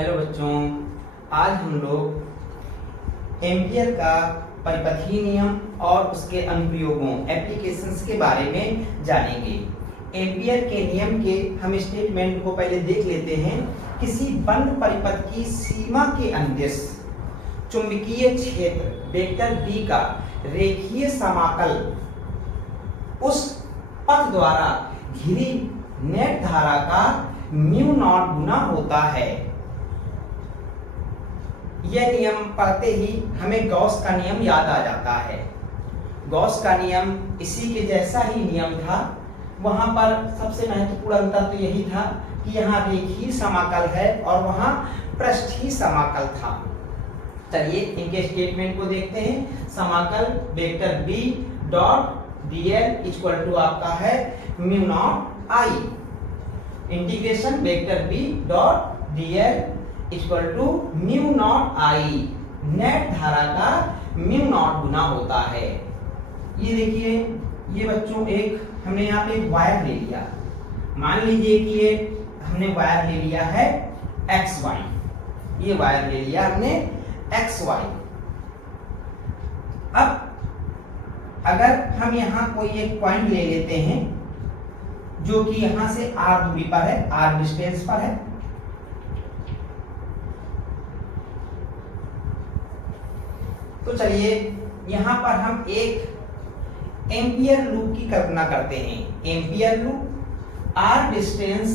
Hello बच्चों, आज हम लोग एम्पियर का परिपथीय नियम और उसके अनुप्रयोगों एप्लीकेशंस के बारे में जानेंगे। एम्पियर के नियम के हम स्टेटमेंट को पहले देख लेते हैं। किसी बंद परिपथ की सीमा के अंदिश चुंबकीय क्षेत्र वेक्टर B का रेखीय समाकल उस पथ द्वारा घिरी नेट धारा का म्यू नॉट गुना होता है। यह नियम पढ़ते ही हमें गॉस का नियम याद आ जाता है। गॉस का नियम इसी के जैसा ही नियम था। वहां पर सबसे महत्वपूर्ण अंतर तो यही था कि यहाँ रेखीय समाकल है और वहां पृष्ठीय समाकल था। चलिए इनके स्टेटमेंट को देखते हैं। समाकल vector B dot dl equal to आपका है mu naught I। Integration vector B dot dl equal to mu naught I। Net धारा का म्यू नॉट गुना होता है। ये देखिए, ये बच्चों एक हमने यहाँ पे एक वायर ले लिया। मान लीजिए कि ये हमने वायर ले लिया है XY। ये वायर ले लिया हमने XY। अब अगर हम यहाँ कोई एक पॉइंट ले लेते हैं जो कि यहां से R दूरी पर है, R डिस्टेंस पर है। तो चलिए यहां पर हम एक एम्पियर लूप की कल्पना करते हैं। एम्पियर लूप R डिस्टेंस,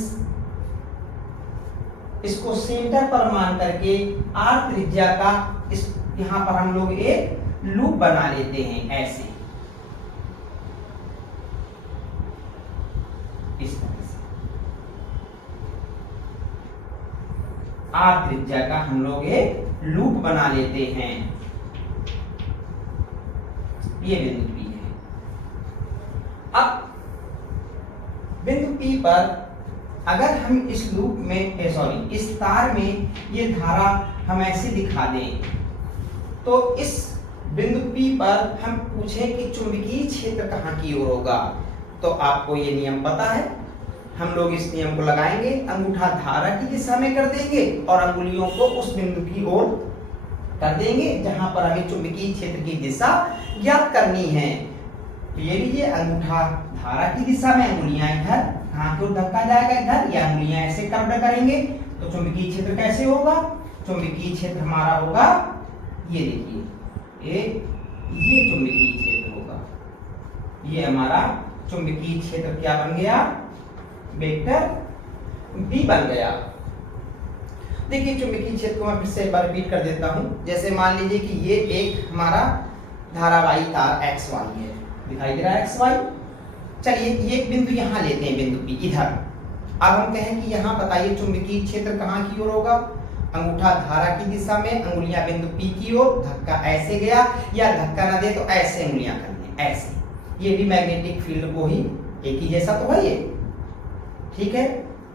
इसको सेंटर पर मान करके R त्रिज्या का इस यहां पर हम लोग एक लूप बना लेते हैं ऐसे, इस तरह से R त्रिज्या का हम लोग एक लूप बना लेते हैं। ये बिंदु P है। अब बिंदु P पर अगर हम इस लूप में इस तार में ये धारा हम ऐसे दिखा दें, तो इस बिंदु P पर हम पूछें कि चुंबकीय क्षेत्र कहाँ की ओर होगा, तो आपको ये नियम पता है। हम लोग इस नियम को लगाएंगे, अंगूठा धारा की दिशा में कर देंगे और अंगुलियों को उस बिंदु की ओर कर देंगे जहां पर हमें चुंबकीय क्षेत्र की दिशा ज्ञात करनी है। तो ये लीजिए, अंगूठा धारा की दिशा में, अंगुलियां इधर, कहां की ओर धक्का जाएगा इधर, या अंगुलियां ऐसे कर्व करेंगे तो चुंबकीय क्षेत्र कैसे होगा? चुंबकीय क्षेत्र हमारा होगा, ये देखिए, ये चुंबकीय क्षेत्र होगा। ये हमारा चुंबकीय क्षेत्र क्या बन गया? वेक्टर B बन गया। देखिए चुंबकीय क्षेत्र को मैं फिर से एक बार रिपीट कर देता हूं। जैसे मान लीजिए कि ये एक हमारा धारावाही तार XY है, दिखाई दे रहा है XY। चलिए ये एक बिंदु यहां लेते हैं, बिंदु P इधर। अब हम कहें कि यहां बताइए चुंबकीय क्षेत्र कहां की ओर होगा? अंगूठा धारा की दिशा में, अंगुलियां बिंदु P की ओर, धक्का ऐसे गया, या धक्का ना दे तो ऐसे अंगुलियां कर दें, ऐसे। ये भी मैग्नेटिक फील्ड को ही एक ही जैसा तो है ये, ठीक है,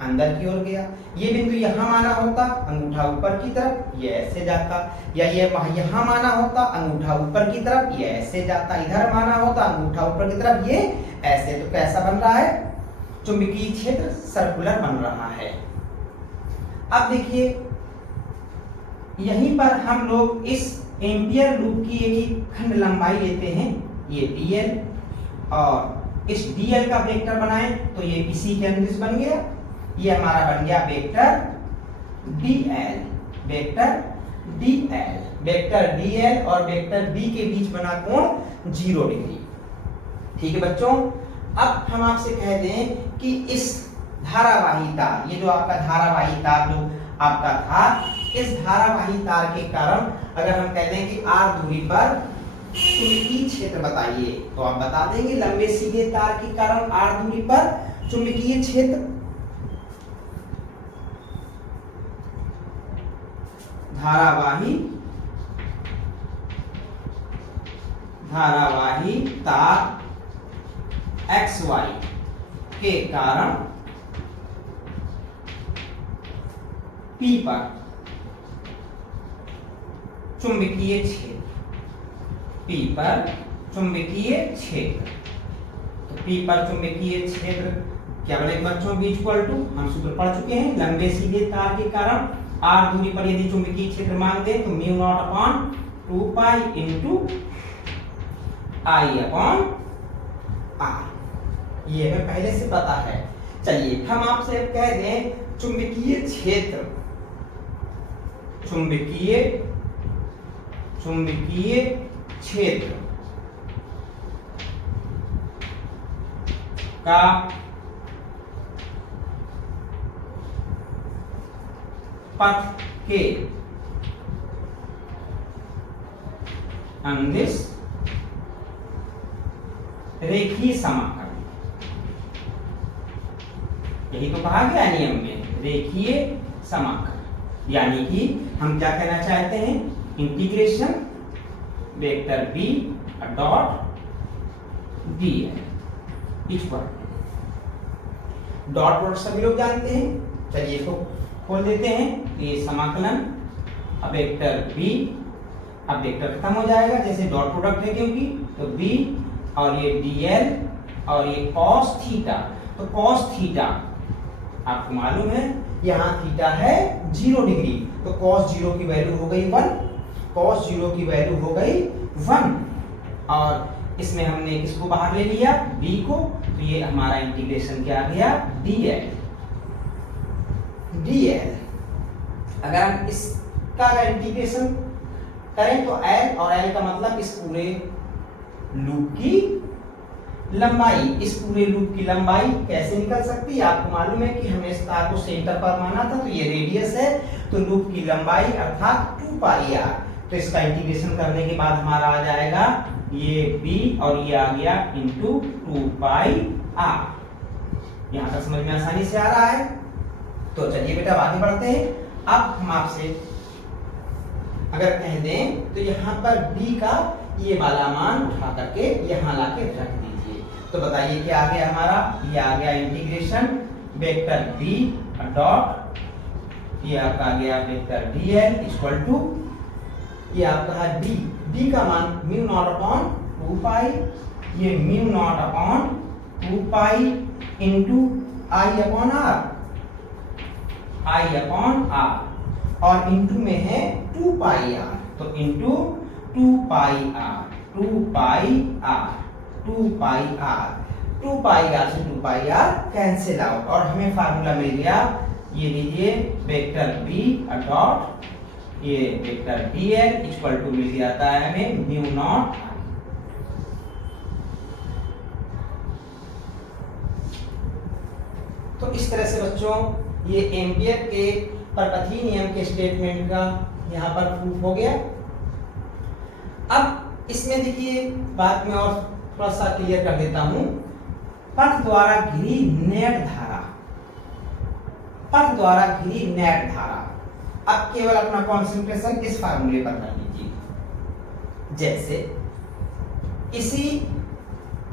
अंदर की ओर गया। ये बिंदु यहां माना होता, अंगूठा ऊपर की तरफ, ये ऐसे जाता, या ये यहां माना होता, अंगूठा ऊपर की तरफ, ये ऐसे जाता, इधर माना होता, अंगूठा ऊपर की तरफ, ये ऐसे। तो कैसा बन रहा है? चुंबकीय क्षेत्र सर्कुलर बन रहा है। अब देखिए यहीं पर हम लोग इस एम्पियर लूप की एक खंड लंबाई लेते हैं, ये dl, और इस dl का वेक्टर बनाएं तो ये इसी के अंदिश बन गया। ये हमारा बन गया vector dl, vector dl, vector dl और वेक्टर b के बीच बना कोण 0 डिग्री। ठीक है बच्चों, अब हम आपसे कह दें कि इस धारावाही तार, ये जो आपका धारावाही तार जो आपका था, इस धारावाही तार के कारण अगर हम कह दें कि R दूरी पर चुंबकीय क्षेत्र बताइए, तो आप बता देंगे लंबे सीधे तार के कारण R दूरी पर चुंबकीय क्षेत्र। धारावाही तार XY के कारण P पर चुंबकीय क्षेत्र, P पर चुंबकीय क्षेत्र। तो P पर चुंबकीय क्षेत्र क्या बनेगा बच्चों? B इक्वल टू, हम सूत्र पढ़ चुके हैं, लंबे सीधे तार के कारण r दूरी पर यदि चुंबकीय क्षेत्र मांगते हैं तो mu naught upon 2 pi into I upon R. ये हमें पहले से पता है। चलिए हम आपसे अब कह दें चुंबकीय क्षेत्र, चुंबकीय क्षेत्र का पथ के अंदिश रेखीय समाकल, यही तो कहा गया नियम में, रेखीय समाकल। यानी कि हम क्या कहना चाहते हैं, integration vector B dot D है इक्वल, डॉट प्रोडक्ट सभी लोग जानते हैं। चलिए इसको खोल देते हैं। तो ये समाकलन अब वेक्टर बी, अब वेक्टर खत्म हो जाएगा जैसे डॉट प्रोडक्ट है क्योंकि, तो बी और ये dl और ये cos थीटा, तो cos थीटा आपको मालूम है यहाँ थीटा है 0 डिग्री, तो cos 0 की वैल्यू हो गई 1, cos 0 की वैल्यू हो गई 1, और इसमें हमने किसको बाहर ले लिया, b को, तो ये हमारा इंटीग्रेशन क्या आ गया, dl। अगर हम इसका इंटीग्रेशन करें तो l, और l का मतलब इस पूरे लूप की लंबाई, इस पूरे लूप की लंबाई कैसे निकल सकती है, आपको मालूम है कि हमने इस तार को सेंटर पर माना था, तो ये रेडियस है, तो लूप की लंबाई अर्थात 2 पाई r। तो इसका इंटीग्रेशन करने के बाद हमारा आ जाएगा ये b और ये आ गया इंटू 2 पाई r। यहां तक समझ में आसानी से आ रहा है। तो चलिए बेटा आगे बढ़ते हैं। अब हम आपसे अगर कह दें तो यहाँ पर b का ये वाला मान उठा करके यहाँ लाके रख दीजिए, तो बताइए क्या आ गया हमारा, ये आ गया इंटीग्रेशन वेक्टर b डॉट, ये आपका आ गया वेक्टर dl इक्वल टू, ये आपका है d का मान म्यू नॉट अपॉन 2 पाई, ये mu naught upon 2 pi into I upon R, I upon R, और इंटू में है 2 पाई आर, तो into 2 pi R, 2 pi R, 2 pi R, 2 pi R से 2 पाई आर कैंसिल आउट, और हमें formula मिल गया, ये लीजिए वेक्टर बी डॉट ये वेक्टर dl इक्वल टू मिल जाता है हमें म्यू नॉट। तो इस तरह से बच्चों ये एम्पियर के परपथीय नियम के स्टेटमेंट का यहाँ पर प्रूफ हो गया। अब इसमें देखिए बात में और थोड़ा सा क्लियर कर देता हूं, पथ द्वारा घिरी नेट धारा, पथ द्वारा घिरी नेट धारा, अब केवल अपना कंसंट्रेशन इस फार्मूले पर कर लीजिए। जैसे इसी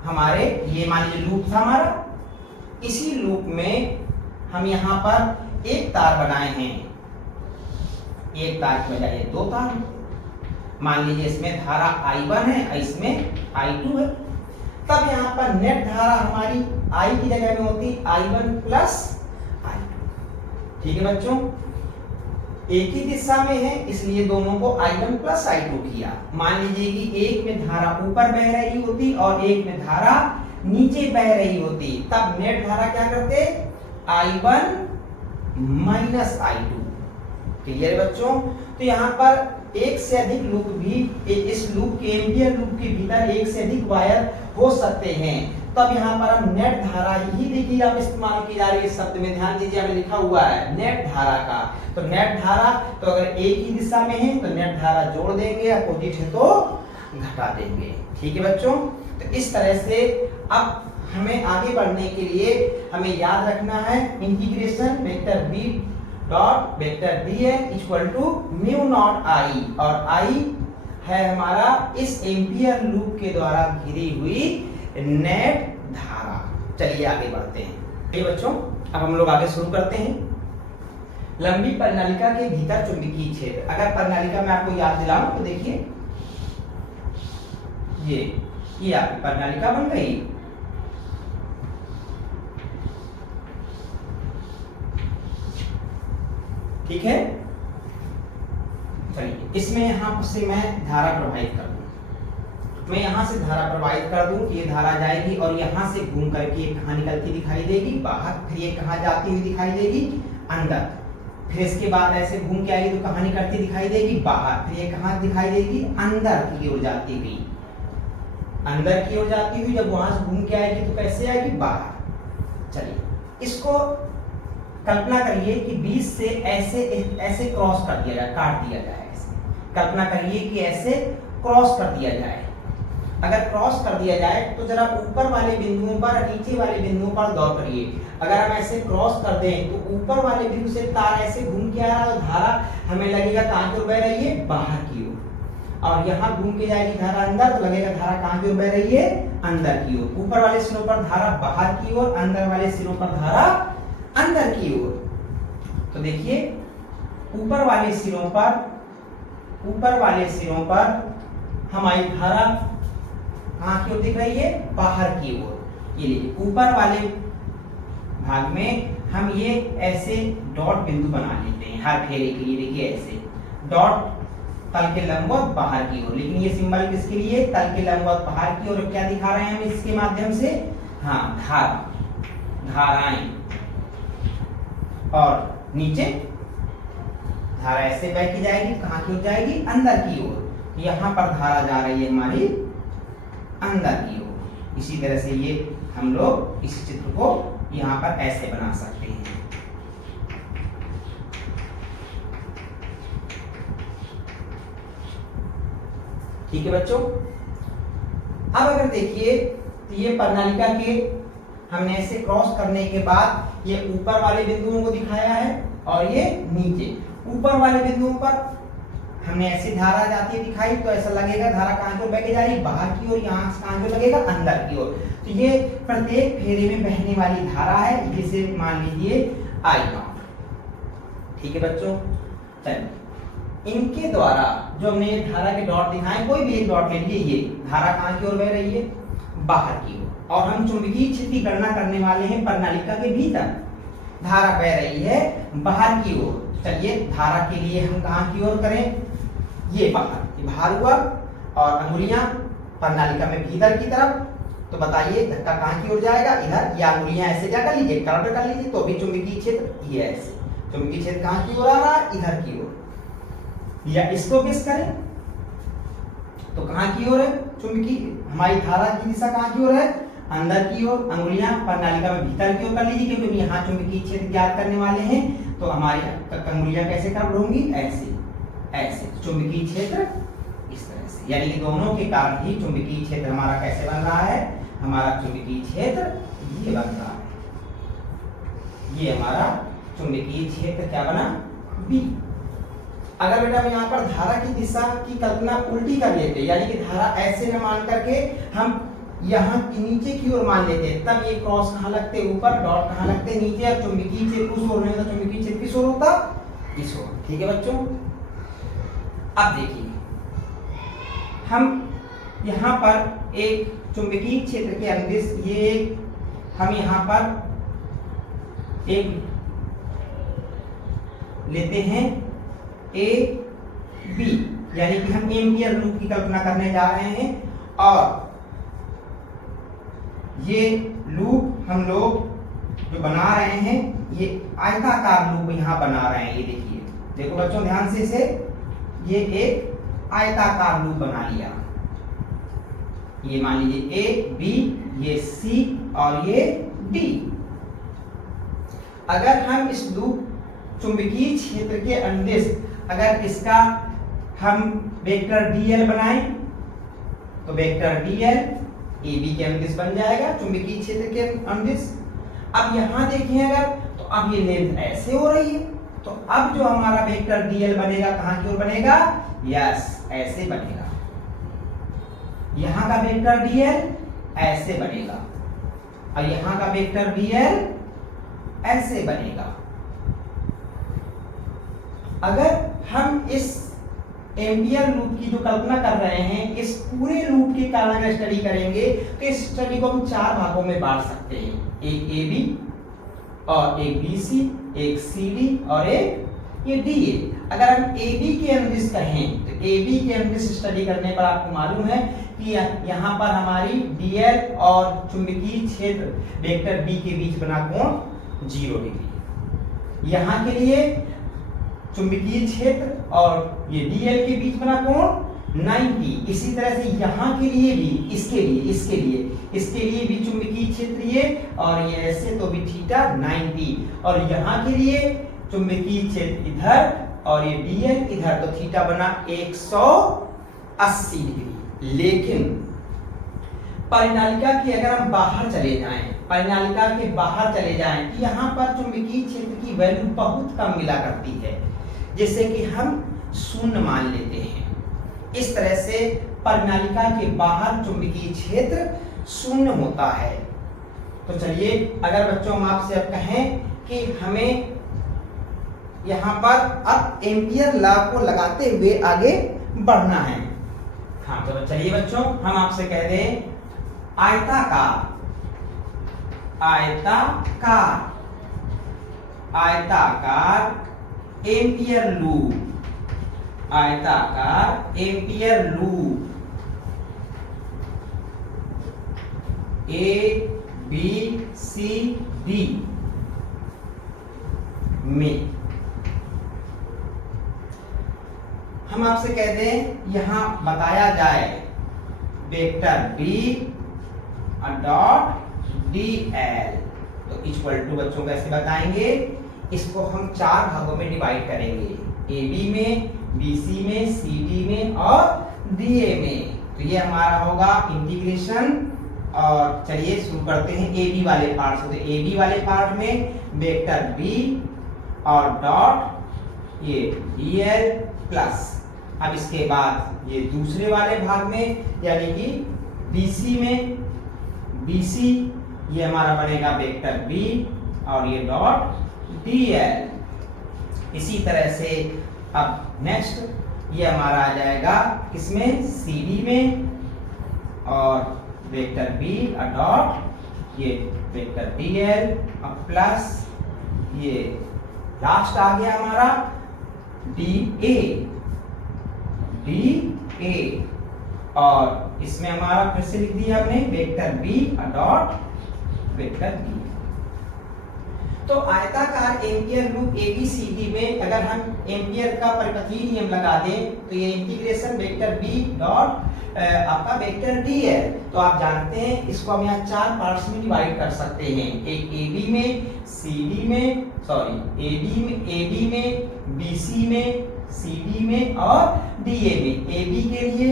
हमारे ये मान लीजिए लूप था हमारा, इसी लूप में हम यहाँ पर एक तार बनाए हैं, एक तार की बजाय 2 तार, मान लीजिए इसमें धारा I1 है, इसमें I2 है, तब यहाँ पर नेट धारा हमारी I की जगह में होती I1 प्लस I2। ठीक है बच्चों, एक ही दिशा में है इसलिए दोनों को I1 प्लस I2 किया। मान लीजिए कि एक में धारा ऊपर बह रही होती और एक में धारा नीचे बह रही होती, तब नेट धारा क्या करते, I1 माइनस I2। क्लियर बच्चों, तो यहाँ पर एक से अधिक लूप भी, इस लूप के एम्पियर लूप के भीतर एक से अधिक वायर हो सकते हैं, तब यहाँ पर हम नेट धारा ही देखिए अब इस्तेमाल की जा रही है। शब्द में ध्यान दीजिए हमें लिखा हुआ है नेट धारा का, तो नेट धारा, तो अगर एक ही दिशा में है तो नेट धारा जोड़ देंगे, अपोजिट है तो घटा देंगे। ठीक है बच्चों, तो इस तरह से अब हमें आगे बढ़ने के लिए हमें याद रखना है integration vector b dot vector dl equal to mu naught I, और आई है हमारा इस एम्पियर लूप के द्वारा घिरी हुई नेट धारा। चलिए आगे बढ़ते हैं। ये बच्चों अब हम लोग आगे शुरू करते हैं। लंबी परिनालिका के भीतर चुंबकीय क्षेत्र, अगर परिनालिका में आपको याद दिलाऊं तो देखिए ये आपकी परिनालिका बन गई, ठीक है। चलिए इसमें यहाँ से मैं धारा प्रवाहित कर दूं, मैं यहाँ से धारा प्रवाहित कर दूं, ये धारा जाएगी और यहाँ से घूम करके ये कहाँ निकलती दिखाई देगी, बाहर, फिर ये कहाँ जाती हुई दिखाई देगी, अंदर, फिर इसके बाद ऐसे घूम के आएगी तो कहाँ निकलती दिखाई देगी, बाहर, फिर ये कहाँ दिखाई देगी, अंदर की ओर जाती हुई, अंदर की ओर जाती हुई, जब वहां से घूम के आएगी तो कैसे आएगी, बाहर। चलिए इसको कल्पना करिए कि बीच से ऐसे ऐसे क्रॉस कर दिया जाए, काट दिया जाए, ऐसे कल्पना करिए कि ऐसे क्रॉस कर दिया जाए। अगर क्रॉस कर दिया जाए तो जरा ऊपर वाले बिंदुओं पर नीचे वाले बिंदुओं पर गौर करिए। अगर हम ऐसे क्रॉस कर दें तो ऊपर वाले बिंदु से तार ऐसे घूम के आ रहा है और धारा हमें लगेगा कहाँ की ओर बह रही है, बाहर की ओर, और यहाँ घूम के जाएगी धारा अंदर तो लगेगा धारा कहाँ की ओर बह रही है, अंदर की ओर। ऊपर वाले सिरों पर धारा बाहर की ओर, अंदर वाले सिरों पर धारा अंदर की ओर। तो देखिए ऊपर वाले सिरों पर हमारी धारा कहाँ की ओर दिख रही है, बाहर की ओर। ये देखिए ऊपर वाले भाग में हम ये ऐसे डॉट बिंदु बना लेते हैं हर फेरे के लिए। देखिए ऐसे डॉट तल के लंबवत बाहर की ओर, लेकिन ये सिंबल किसके लिए, तल के लंबवत बाहर की ओर। क्या दिखा रहे हैं हम इसके माध्यम से, हाँ धाराएं, और नीचे धारा ऐसे बह के जाएगी, कहाँ की ओर जाएगी, अंदर की ओर। यहाँ पर धारा जा रही है हमारी अंदर की ओर। इसी तरह से ये हम लोग इस चित्र को यहाँ पर ऐसे बना सकते हैं। ठीक है बच्चों, अब अगर देखिए तो ये प्रणालिका के हमने ऐसे क्रॉस करने के बाद ये ऊपर वाले बिंदुओं को दिखाया है और ये नीचे। ऊपर वाले बिंदुओं पर हमने ऐसी धारा जाती दिखाई तो ऐसा लगेगा धारा कहाँ की ओर बह के जा रही है, बाहर की ओर। यहाँ से कहाँ की ओर लगेगा, अंदर की ओर। तो ये प्रत्येक फेरे में बहने वाली धारा है, जिसे मान लीजिए I0। ठीक है बच्चों, चलिए इनके द्वारा जो हमने ये धारा के डॉट दिखाए, कोई भी एक डॉट ले लीजिए, ये धारा कहाँ की ओर बह रही है, बाहर की ओर। और हम चुंबकीय क्षेत्र की गणना करने वाले हैं प्रणालिका के भीतर, धारा बह रही है बाहर की ओर। चलिए धारा के लिए हम कहाँ की ओर करें, ये बाहर हुआ, और अंगुलियां प्रणालिका में भीतर की तरफ। तो बताइए धक्का कहाँ की ओर जाएगा, इधर। या अंगुलियां ऐसे क्या कर लीजिए, कर्व कर लीजिए, तो भी चुंबकीय क्षेत्र ये ऐसे, चुंबकीय क्षेत्र कहाँ की ओर आ रहा है, इधर की ओर। या इसको किस करें तो कहाँ की ओर है, चुंबकीय हमारी धारा की दिशा कहाँ की ओर है, अंदर की ओर। अंगुलियां प्रणालिका में भीतर की ओर कर लीजिए, क्योंकि यहाँ चुंबकीय क्षेत्र ज्ञात करने वाले हैं। तो हमारी अंगुलियां कैसे कर्व होंगी, ऐसे ऐसे। चुंबकीय क्षेत्र इस तरह से, यानी कि दोनों के कारण ही चुंबकीय क्षेत्र हमारा कैसे बन रहा है, हमारा चुंबकीय क्षेत्र ये बन रहा है। ये हमारा चुंबकीय क्षेत्र क्या बना, बी। अगर बेटा हम यहाँ पर धारा की दिशा की कल्पना उल्टी कर लेते, यानी कि धारा ऐसे न मान करके हम यहाँ नीचे की ओर मान लेते, तब ये क्रॉस कहाँ लगते, ऊपर, डॉट कहाँ लगते, नीचे। और चुंबकीय क्षेत्र उस ओर नहीं होता, चुंबकीय क्षेत्र किस ओर होता, इस ओर। ठीक है बच्चों, अब देखिए हम यहाँ पर एक चुंबकीय क्षेत्र के अनुदिश, ये हम यहाँ पर एक लेते हैं ए बी, यानी कि हम एम्पियर लूप की कल्पना करने जा रहे हैं। और ये लूप हम लोग जो बना रहे हैं, ये आयताकार लूप यहाँ बना रहे हैं। ये देखिए, देखो बच्चों ध्यान से इसे, ये एक आयताकार लूप बना लिया। ये मान लीजिए ए बी, ये सी और ये डी। अगर हम इस लूप चुंबकीय क्षेत्र के अनुदिश अगर इसका हम वेक्टर dl बनाएं तो वेक्टर dl AB के अनुदिश बन जाएगा, चुंबकीय क्षेत्र के अनुदिश। अब यहां देखिए अगर, तो अब ये लेंथ ऐसे हो रही है, तो अब जो हमारा वेक्टर dl बनेगा कहां की ओर बनेगा, यस ऐसे बनेगा। यहां का वेक्टर dl ऐसे बनेगा और यहां का वेक्टर dl ऐसे बनेगा। अगर हम इस एम्पियर लूप की जो कल्पना कर रहे हैं, इस पूरे लूप के कारण अगर स्टडी करेंगे तो इस स्टडी को हम 4 भागों में बांट सकते हैं, एक AB और एक BC, एक CD और एक ये डी ए। अगर हम ए बी के अनुदिश कहें तो ए बी के अनुदिश स्टडी करने पर आपको मालूम है कि यहाँ पर हमारी डी एल और चुंबकीय क्षेत्र वेक्टर बी के बीच बना कोण 0 डिग्री। यहाँ के लिए चुंबकीय क्षेत्र और ये डी एल के बीच बना कोण 90। इसी तरह से यहाँ के लिए भी इसके लिए भी चुंबकीय क्षेत्र ये और ये ऐसे तो भी थीटा 90। और यहाँ के लिए चुंबकीय क्षेत्र इधर और ये डीएल इधर तो थीटा बना 180 डिग्री। लेकिन परिनालिका के अगर हम बाहर चले जाएं, परिनालिका के बाहर चले जाएं तो यहाँ पर चुंबकीय क्षेत्र की वैल्यू बहुत कम मिला करती है, जैसे कि हम 0 मान लेते हैं। इस तरह से परिनालिका के बाहर चुंबकीय क्षेत्र 0 होता है। तो चलिए अगर बच्चों हम आपसे अब कहें कि हमें यहाँ पर अब एम्पियर लॉ को लगाते हुए आगे बढ़ना है। हाँ तो चलिए बच्चों हम आपसे कह दें आयताकार एम्पियर लूप, आयताकार ampere loop A B C D में हम आपसे कहते हैं यहां बताया जाए vector B dot D L. तो इक्वल टू बच्चों कैसे बताएंगे, इसको हम 4 भागों में डिवाइड करेंगे, ए बी में, बी सी में, सी डी में और डी ए में। तो ये हमारा होगा इंटीग्रेशन। और चलिए शुरू करते हैं ए बी वाले पार्ट से। तो ए बी वाले पार्ट में वेक्टर बी और डॉट ये डी एल प्लस। अब इसके बाद ये दूसरे वाले भाग में यानी कि बीसी में, बीसी ये हमारा बनेगा वेक्टर बी और ये डॉट डी एल। इसी तरह से अब नेक्स्ट ये हमारा आ जाएगा किसमें, सी डी में और वेक्टर बी डॉट ये वेक्टर डी एल और प्लस ये लास्ट आ गया हमारा डी ए और इसमें हमारा फिर से लिख दिया हमने vector B dot vector B. तो आयताकार एम्पियर लूप एबीसीडी में अगर हम एम्पियर का परिपथीय नियम लगा दें तो ये इंटीग्रेशन वेक्टर बी डॉट आपका वेक्टर डी है। तो आप जानते हैं इसको हम यहाँ 4 पार्ट्स में डिवाइड कर सकते हैं, एक ए बी में, सी डी में, सॉरी ए बी में, बी सी में, सी डी में और डी ए में। ए बी के लिए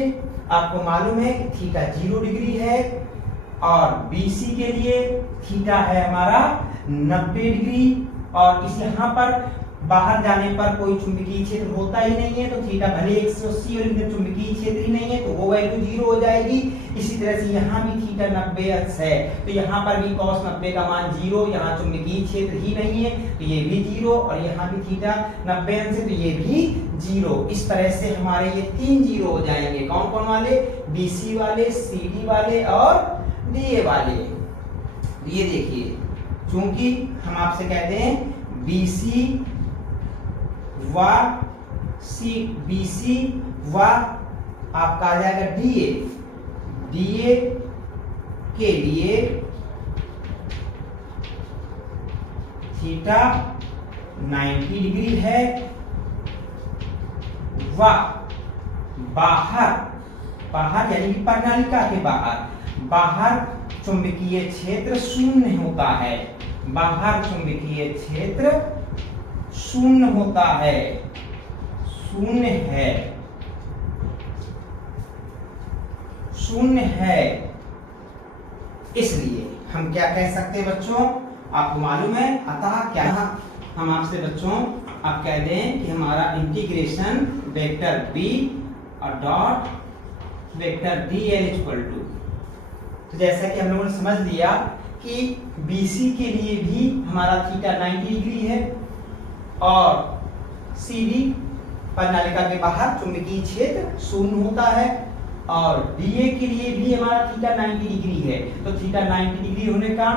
आपको मालूम है कि थीटा 0 डिग्री है और बी सी के लिए थीटा है हमारा 90 डिग्री। और इस यहाँ पर बाहर जाने पर कोई चुंबकीय क्षेत्र होता ही नहीं है, तो थीटा भले 180 और इधर चुंबकीय क्षेत्र ही नहीं है तो वो वैल्यू 0 हो जाएगी। इसी तरह से यहाँ भी थीटा 90 अंश है तो यहाँ पर भी cos 90 का मान 0, यहाँ चुंबकीय क्षेत्र ही नहीं है तो ये भी 0 और यहाँ भी थीटा 90 अंश है तो ये भी 0। इस तरह से हमारे ये 3 0 हो जाएंगे। कौन कौन वाले, BC वाले, CD वाले और DA वाले। ये देखिए चूंकि हम आपसे कहते हैं BC व आपका आ जाएगा DA के लिए थीटा 90 डिग्री है व बाहर यानी कि प्रणालिका के बाहर चुंबकीय क्षेत्र 0 होता है, बाहर चुंबकीय क्षेत्र 0 होता है, 0 है। इसलिए हम क्या कह सकते हैं बच्चों, आपको मालूम है, अतः क्या हम आपसे बच्चों आप कह दें कि हमारा इंटीग्रेशन वेक्टर बी और dot vector D L equal to, तो जैसा कि हम लोगों ने समझ लिया कि BC के लिए भी हमारा थीटा 90 डिग्री है और CD प्रणालिका के बाहर चुंबकीय क्षेत्र 0 होता है और DA के लिए भी हमारा थीटा 90 डिग्री है। तो थीटा 90 डिग्री होने का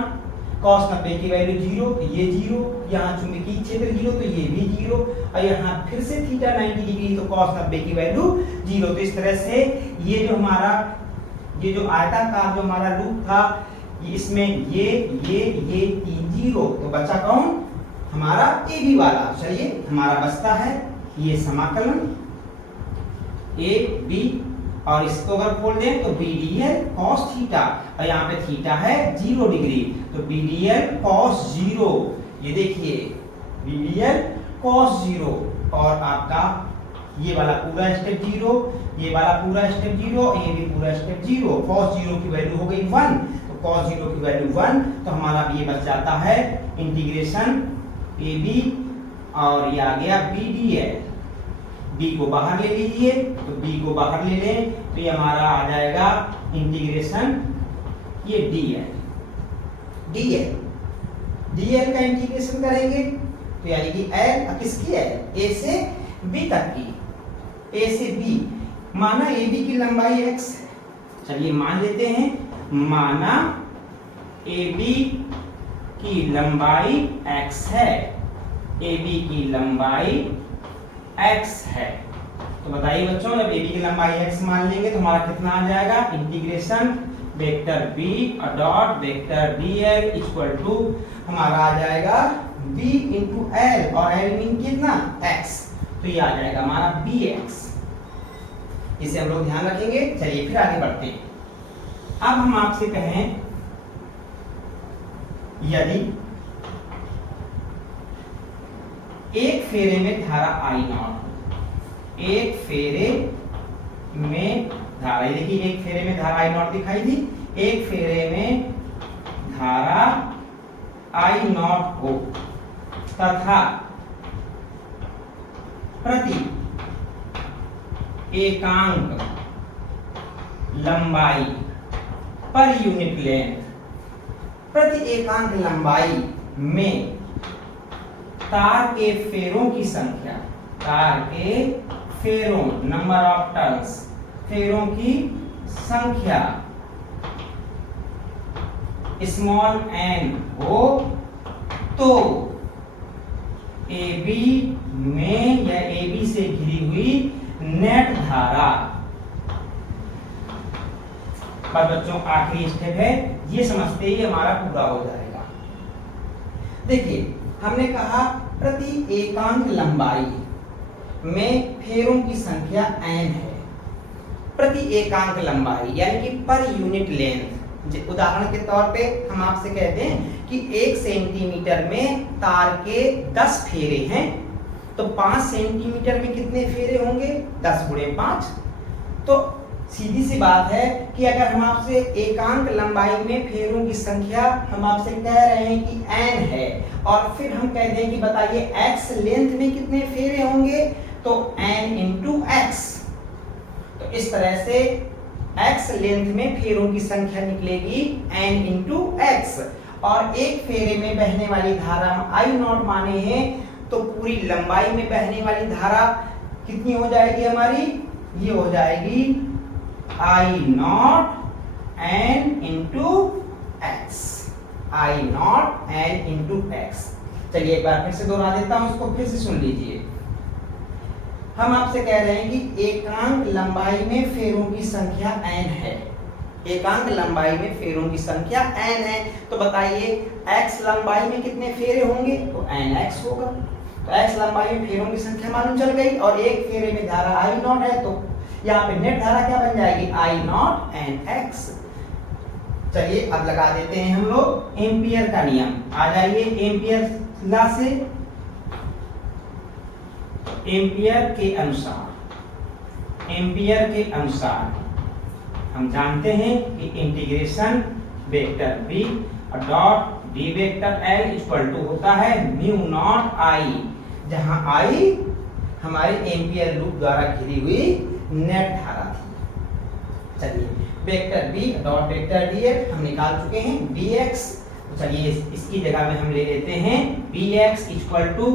cos 90 की वैल्यू 0 तो ये 0, यहाँ चुंबकीय क्षेत्र 0 तो ये भी 0, और यहाँ फिर से थीटा 90 डिग्री तो cos 90 की वैल्यू 0। तो इस तरह से ये जो आयताकार जो हमारा लूप था, इसमें ये 3 0, तो बचा कौन? हमारा ए बी वाला। चलिए हमारा बचता है ये समाकलन ए बी, और इसको अगर खोल दें तो BDL cos थीटा, और यहाँ पे थीटा है 0 डिग्री, तो BDL cos 0, ये देखिए BDL cos 0, और आपका ये वाला पूरा स्टेप 0, ये वाला पूरा स्टेप 0, ये भी पूरा स्टेप 0। cos 0 की वैल्यू हो गई 1, तो cos 0 की वैल्यू 1, तो हमारा ये बच जाता है इंटीग्रेशन AB, और ये आ गया BDL। b को बाहर ले लीजिए, तो b को बाहर ले लें तो ये हमारा आ जाएगा इंटीग्रेशन ये dl का इंटीग्रेशन करेंगे तो यानी कि l किसकी है? a से b तक की, a से b। माना ab की लंबाई x है, चलिए मान लेते हैं, माना ab की लंबाई x है, ab की लंबाई x है, तो बताइए बच्चों जब AB की लंबाई x मान लेंगे तो हमारा कितना आ जाएगा? Integration vector b dot vector dl equal to हमारा आ जाएगा b इंटू l, और l मीन कितना? x, तो ये आ जाएगा हमारा bx। इसे हम लोग ध्यान रखेंगे। चलिए फिर आगे बढ़ते हैं। अब हम आपसे कहें यदि एक फेरे में धारा I0, एक फेरे में धारा, ये देखिए एक फेरे में धारा I0 दिखाई दी, एक फेरे में धारा I0 हो तथा प्रति एकांक लंबाई पर यूनिट लेंथ, प्रति एकांक लंबाई में तार के फेरों की संख्या, तार के फेरों नंबर ऑफ टर्न्स, फेरों की संख्या स्मॉल n हो तो AB में या AB से घिरी हुई नेट धारा, पर बच्चों आखिरी स्टेप है, ये समझते ही हमारा पूरा हो जाएगा। देखिए हमने कहा प्रति एकांक लंबाई में फेरों की संख्या n है, प्रति एकांक लंबाई यानी कि पर यूनिट लेंथ। उदाहरण के तौर पे हम आपसे कहते हैं कि 1 सेंटीमीटर में तार के 10 फेरे हैं, तो 5 सेंटीमीटर में कितने फेरे होंगे? 10 गुणे 5। तो सीधी सी बात है कि अगर हम आपसे एकांक लंबाई में फेरों की संख्या हम आपसे कह रहे हैं कि n है, और फिर हम कह दें कि बताइए x लेंथ में कितने फेरे होंगे, तो n इंटू x। तो इस तरह से x लेंथ में फेरों की संख्या निकलेगी n इंटू x, और एक फेरे में बहने वाली धारा I0 माने हैं, तो पूरी लंबाई में बहने वाली धारा कितनी हो जाएगी हमारी? ये हो जाएगी I0 n into x, I0 n into x। चलिए एक बार फिर से दोहरा देता हूं, उसको फिर से सुन लीजिए। हम आपसे कह रहे हैं कि एकांक लंबाई में फेरों की संख्या n है, एकांक लंबाई में फेरों की संख्या n है, तो बताइए x लंबाई में कितने फेरे होंगे? तो nx होगा। तो x लंबाई में फेरों की संख्या मालूम चल गई, और एक फेरे में धारा I0 है, तो यहाँ पे नेट धारा क्या बन जाएगी? I0 nx। चलिए अब लगा देते हैं हम लोग एम्पियर का नियम। आ जाइए एम्पियर लॉ से। एम्पियर के अनुसार हम जानते हैं कि integration vector b dot d vector l equal to होता है म्यू नॉट I, जहां I हमारे एम्पियर लूप द्वारा घिरी हुई नेट धारा थी। चलिए vector b dot vector dx हम निकाल चुके हैं bx, तो चलिए इसकी जगह में हम ले लेते हैं bx equal to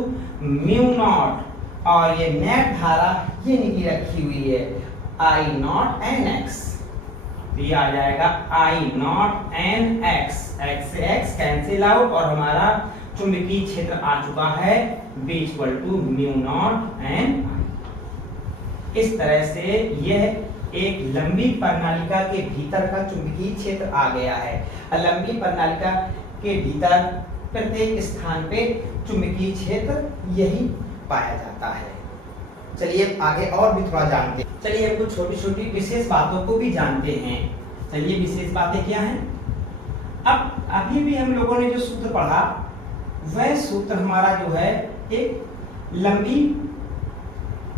mu naught, और ये नेट धारा ये निकली रखी हुई है I0 nx। तो ये आ जाएगा I naught N X, X से एक्स कैंसिल आउट और हमारा चुंबकीय क्षेत्र आ चुका है B equal to mu naught N I. इस तरह से यह एक लंबी प्रणालिका के भीतर का चुंबकीय क्षेत्र आ गया है। लंबी प्रणालिका के भीतर प्रत्येक स्थान पे चुंबकीय क्षेत्र यही पाया जाता है। चलिए आगे और भी थोड़ा जानते हैं। चलिए अब कुछ छोटी छोटी विशेष बातों को भी जानते हैं। चलिए विशेष बातें क्या हैं? अब अभी भी हम लोगों ने जो सूत्र पढ़ा वह सूत्र हमारा जो है एक लंबी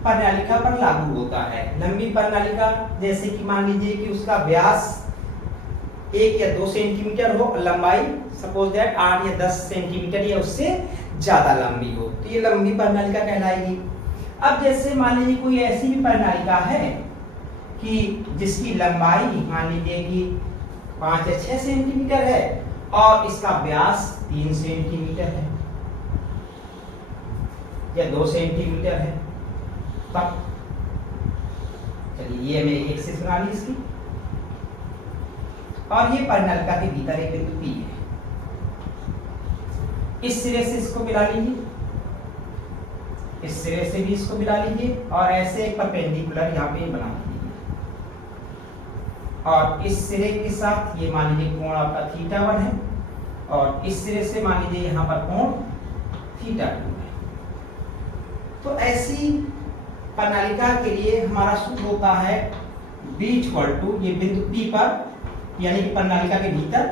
प्रणालिका पर लागू होता है। लंबी प्रणालिका जैसे कि मान लीजिए कि उसका व्यास 1 या 2 सेंटीमीटर हो, लंबाई सपोज दैट 8 या 10 सेंटीमीटर या उससे ज्यादा लंबी हो, तो ये लंबी प्रणालिका कहलाएगी। अब जैसे मान लीजिए कोई ऐसी भी प्रणालिका है कि जिसकी लंबाई मान लीजिए कि 5 या 6 सेंटीमीटर है और इसका व्यास 3 सेंटीमीटर है या 2 सेंटीमीटर है, तब चलिए ये मेरी एक्सिस बना ली इसकी, और ये प्रणालिका के भीतर एक बिंदु P है। इस सिरे से इसको मिला लीजिए, इस सिरे से भी इसको मिला लीजिए और ऐसे एक परपेंडिकुलर यहाँ पे बना लीजिए और इस सिरे के साथ ये मान लीजिए कोण आपका θ1 है और इस सिरे से मान लीजिए यहाँ पर कोण θ2 है। तो ऐसी प्रणालिका के लिए हमारा सूत्र होता है B इक्वल टू ये बिंदु P पर यानी कि प्रणालिका के भीतर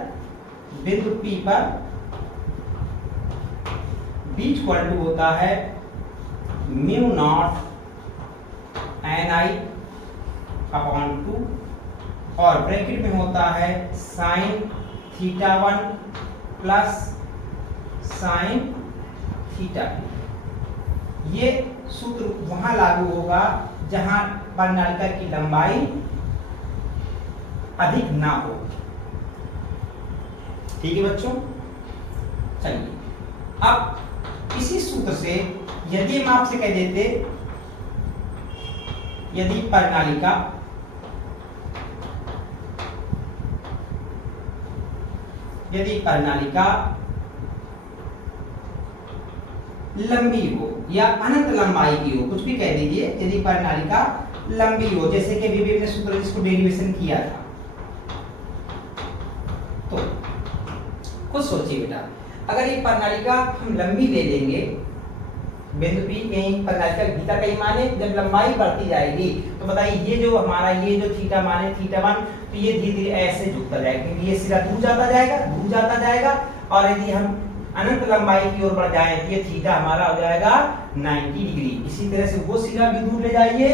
बिंदु P पर B इक्वल टू होता है mu naught N I upon 2 और ब्रैकेट में होता है साइन θ1 प्लस साइन θ2। ये सूत्र वहां लागू होगा जहां प्रणालिका की लंबाई अधिक ना हो। ठीक है बच्चों, चलिए अब इसी सूत्र से यदि हम आपसे कह देते यदि प्रणालिका लंबी हो या अनंत लंबाई की हो, कुछ भी कह दीजिए, यदि प्रणालिका लंबी हो, जैसे कि अभी हमने सूत्र जिसको डेरिवेशन किया था, तो कुछ सोचिए बेटा, अगर ये प्रणालिका हम लंबी ले लेंगे, बिंदु P कहीं प्रणालिका के भीतर कहीं माने जब लंबाई बढ़ती जाएगी तो बताइए ये जो हमारा ये जो थीटा माने θ1 तो ये धीरे धीरे ऐसे झुकता जाएगा क्योंकि ये सिरा दूर जाता जाएगा और यदि हम अनंत लंबाई की ओर बढ़ जाए तो ये थीटा हमारा हो जाएगा 90 डिग्री। इसी तरह से वो सिरा भी दूर ले जाइए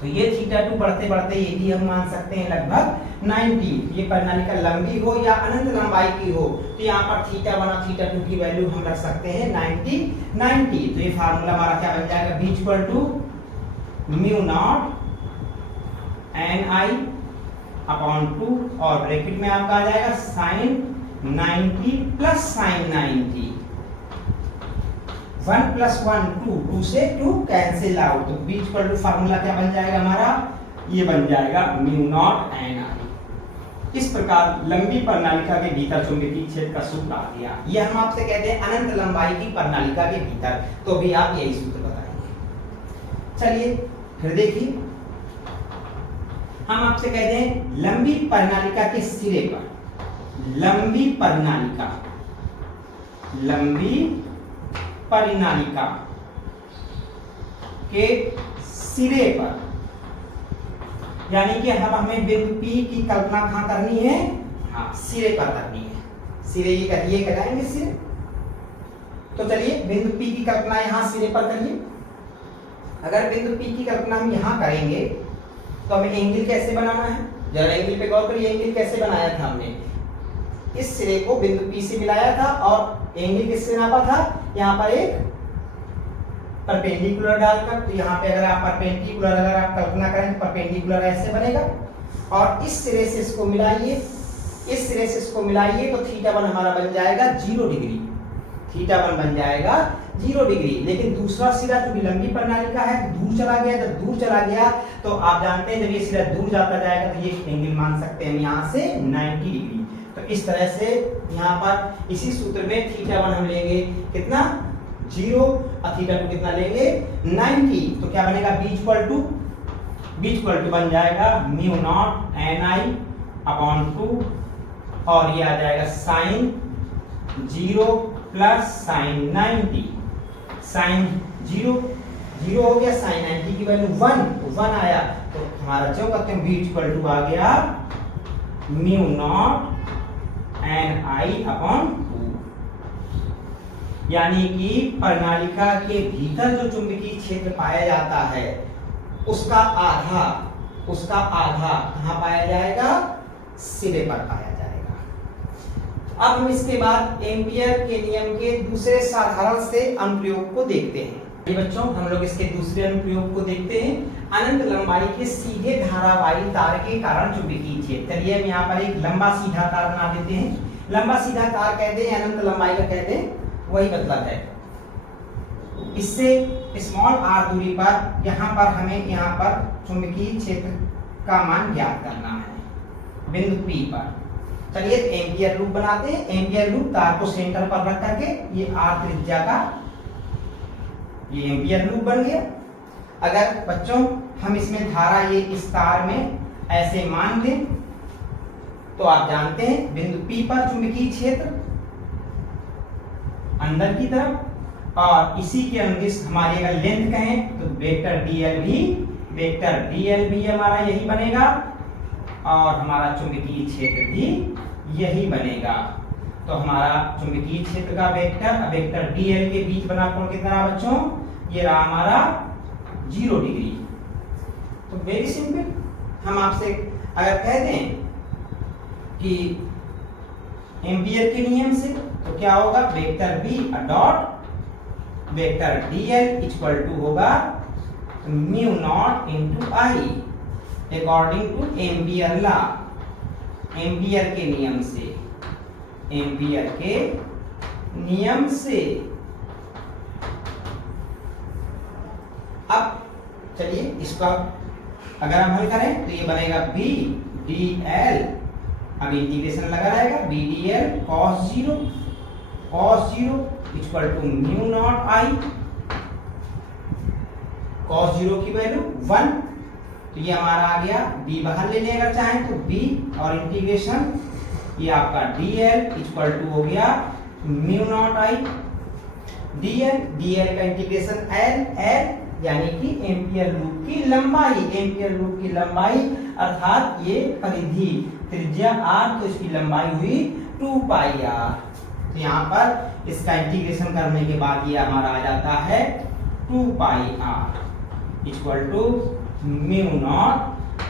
तो ये θ2 बढ़ते बढ़ते ये भी हम मान सकते हैं लगभग 90। ये प्रणालिका लंबी हो या अनंत लंबाई की हो तो यहाँ पर θ1 और θ2 की वैल्यू हम रख सकते हैं 90। तो ये फार्मूला हमारा क्या बन जाएगा B equal to mu naught N I upon 2 और ब्रैकेट में आपका आ जाएगा साइन 90 प्लस साइन 90, 1 प्लस 1 2, 2 से 2 कैंसिल आउट, तो B इक्वल टू फार्मूला क्या बन जाएगा हमारा, ये बन जाएगा म्यू नॉट एन आई। इस प्रकार लंबी प्रणालिका के भीतर चुंबकीय क्षेत्र का सूत्र आ गया। ये हम आपसे कहते हैं अनंत लंबाई की प्रणालिका के भीतर, तो भी आप यही सूत्र बताएंगे। चलिए फिर देखिए, हम आपसे कहते हैं लंबी प्रणालिका के सिरे पर, लंबी प्रणालिका के सिरे पर, यानी कि हमें बिंदु P की कल्पना कहां करनी है, हाँ सिरे पर करनी है। सिरे ये कहलाएंगे सिरे। तो चलिए बिंदु P की कल्पना यहां सिरे पर करिए। अगर बिंदु P की कल्पना हम यहां करेंगे तो हमें एंगल कैसे बनाना है, जरा एंगल पे गौर करिए। एंगल कैसे बनाया था हमने, इस सिरे को बिंदु P से मिलाया था और एंगल किससे नापा था, यहाँ पर एक परपेंडिकुलर डालकर। तो यहाँ पे अगर आप कल्पना करें तो परपेंडिकुलर ऐसे बनेगा और इस सिरे से इसको मिलाइए, इस सिरे से इसको मिलाइए तो θ1 हमारा बन जाएगा 0 डिग्री, θ1 बन जाएगा 0 डिग्री, लेकिन दूसरा सिरा जो लंबी प्रणाली का है दूर चला गया। जब दूर चला गया तो आप जानते हैं जब ये सिरा दूर जाता जाएगा तो ये एंगल मान सकते हैं हम यहाँ से 90 डिग्री। तो इस तरह से यहाँ पर इसी सूत्र में थीटा 1 हम लेंगे कितना 0 और थीटा 2 कितना लेंगे 90। तो क्या बनेगा b इक्वल टू बन जाएगा म्यू नॉट ni अपॉन 2 और ये आ जाएगा साइन 0 प्लस साइन 90। साइन 0 हो गया, साइन 90 की वैल्यू 1 आया तो हमारा जो कहते हैं b इक्वल टू आ गया म्यू नॉट ni अपॉन 2। यानी कि प्रणालिका के भीतर जो चुंबकीय क्षेत्र पाया जाता है उसका आधा कहाँ पाया जाएगा, सिरे पर पाया जाएगा। अब हम इसके बाद एम्पियर के नियम के दूसरे साधारण से अनुप्रयोग को देखते हैं। ये बच्चों हम लोग इसके दूसरे अनुप्रयोग को देखते हैं। अनंत लंबाई के सीधे धारावाही तार के कारण चुंबकीय क्षेत्र। चलिए हम यहाँ पर एक लंबा सीधा तार बना देते हैं। लंबा सीधा तार कहते हैं, अनंत लंबाई का कहते हैं, वही मतलब है। इससे स्मॉल r दूरी पर यहाँ पर हमें यहाँ पर चुंबकीय क्षेत्र का मान ज्ञात करना है बिंदु P पर। चलिए एम्पियर लूप बनाते हैं। एम्पियर लूप तार को सेंटर पर रख करके ये r त्रिज्या का ये एम्पियर लूप बन गया। अगर बच्चों हम इसमें धारा ये इस तार में ऐसे मान दें तो आप जानते हैं बिंदु P पर चुंबकीय क्षेत्र अंदर की तरफ, और इसी के अनुदिश हमारी अगर लेंथ कहें तो वेक्टर dl भी हमारा यही बनेगा और हमारा चुंबकीय क्षेत्र भी यही बनेगा। तो हमारा चुंबकीय क्षेत्र का वेक्टर dl के बीच बना कोण कितना रहा बच्चों, ये रहा हमारा 0 डिग्री। तो वेरी सिंपल, हम आपसे अगर कह दें कि एम्पियर के नियम से तो क्या होगा, vector b dot vector dl equal to होगा mu naught into I according to Ampere law, Ampere के नियम से। अब चलिए इसका अगर हम हल करें तो ये बनेगा b dl, अब इंटीग्रेशन लगा रहेगा b dl cos 0 equal to mu naught I, cos 0 की वैल्यू 1। तो ये हमारा आ गया, b बाहर ले लें अगर चाहें तो b और इंटीग्रेशन ये आपका dl इक्वल टू हो गया म्यू नॉट आई। dl का इंटीग्रेशन l यानी कि एम्पियर लूप की लंबाई अर्थात ये परिधि त्रिज्या r तो इसकी लंबाई हुई 2 पाई r। तो यहाँ पर इसका इंटीग्रेशन करने के बाद ये हमारा आ जाता है 2 pi r equal to mu naught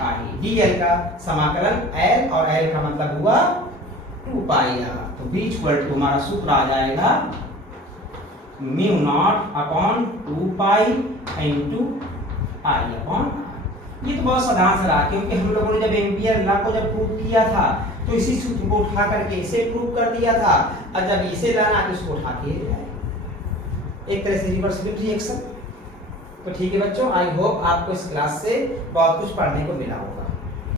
I. dl का समाकलन l और l का मतलब हुआ 2 पाई r। तो b इक्वल टू हमारा सूत्र आ जाएगा mu naught upon 2 pi into I upon r। ये तो बहुत साधारण सा रहा, क्योंकि हम लोगों ने जब एम्पियर लॉ को जब प्रूव किया था तो इसी सूत्र को उठा करके इसे प्रूव कर दिया था, और जब इसे लाना तो इसको उठा के एक तरह से रिवर्सिबल रिएक्शन। तो ठीक है बच्चों, आई होप आपको इस क्लास से बहुत कुछ पढ़ने को मिला होगा।